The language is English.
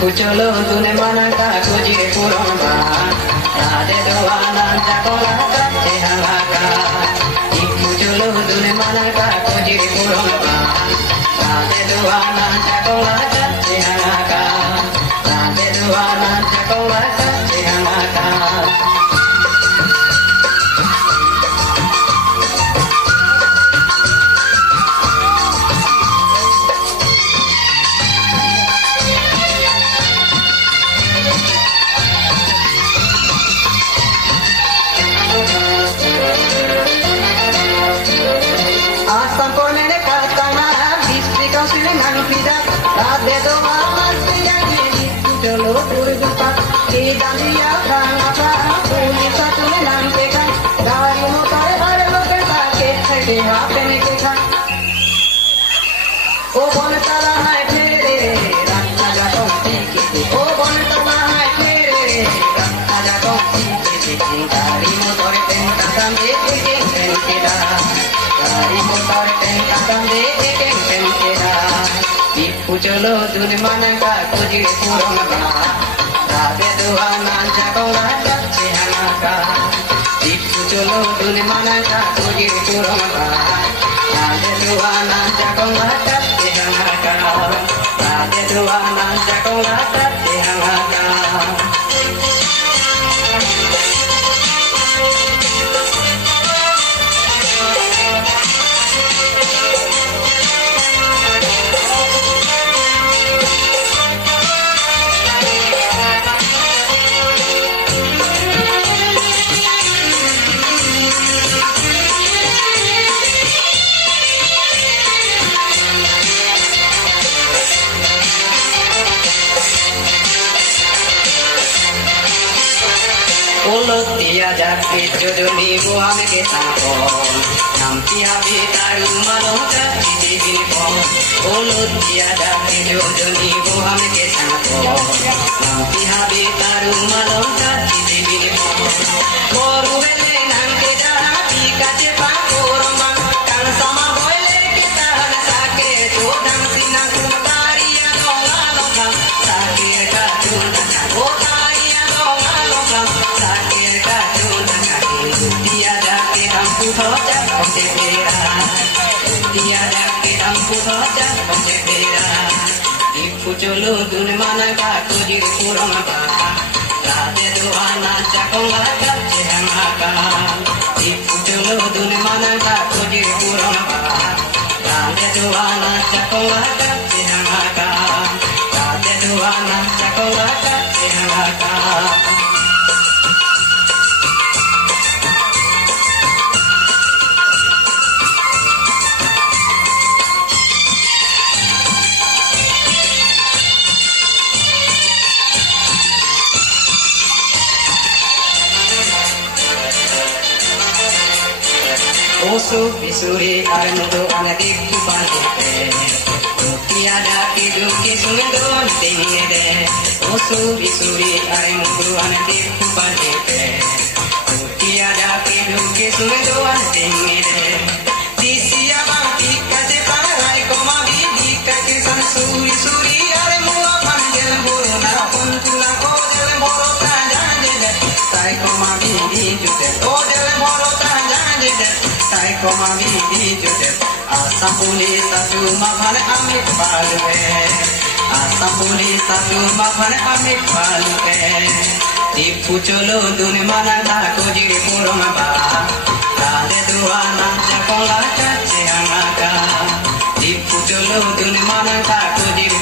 Kucholo dune manaka kujire puramba Rade doana jakola kate halaka Kucholo dune manaka kujire puramba Rade doana jakola kate halaka Rade doana jakola kate halaka Kucholo dune manaka kujire puramba Rade doana jakola kate halaka Kucholo dune manaka kujire puramba Rade doana jakola kate halaka Rade doana jakola kate halaka Olotia jakti jodoni buam ke sampon Nampi habi taru malota dibin pon Olotia jakti jodoni buam ke sampon Nampi habi taru malota dibin pon Boru hele nangke jahati kace pakoromba Kang sama boile kita sake jodang sinang tariya nongalongam Sake kacundan otariya nongalongam Tiada ke ampu hoja pera Tiada ke ampu hoja pera Ipu cholo dune manaka kujire puramba Rade doana jakola kate halaka Ipu cholo dune manaka kujire puramba Rade doana jakola kate halaka Rade doana jakola kate halaka Osu pisuri armudo anadik kupante Tiada kiduki sungedon tingede Osu pisuri armudo anadik kupante Tiada kiduki sungedon tingede Disia bangki kaje parai koma bidi kake sansuri suri armu apanjel buruna puntula kodel boro tanjande Tai koma bidi jute kodel boro tanjande Tai koma bidi jute asam puli satu makan amik balwe asam puli satu makan amik balwe Tipu cholo dune manaka kujire puramba Rade doana jakola kace halaka Tipu cholo dune manaka kujire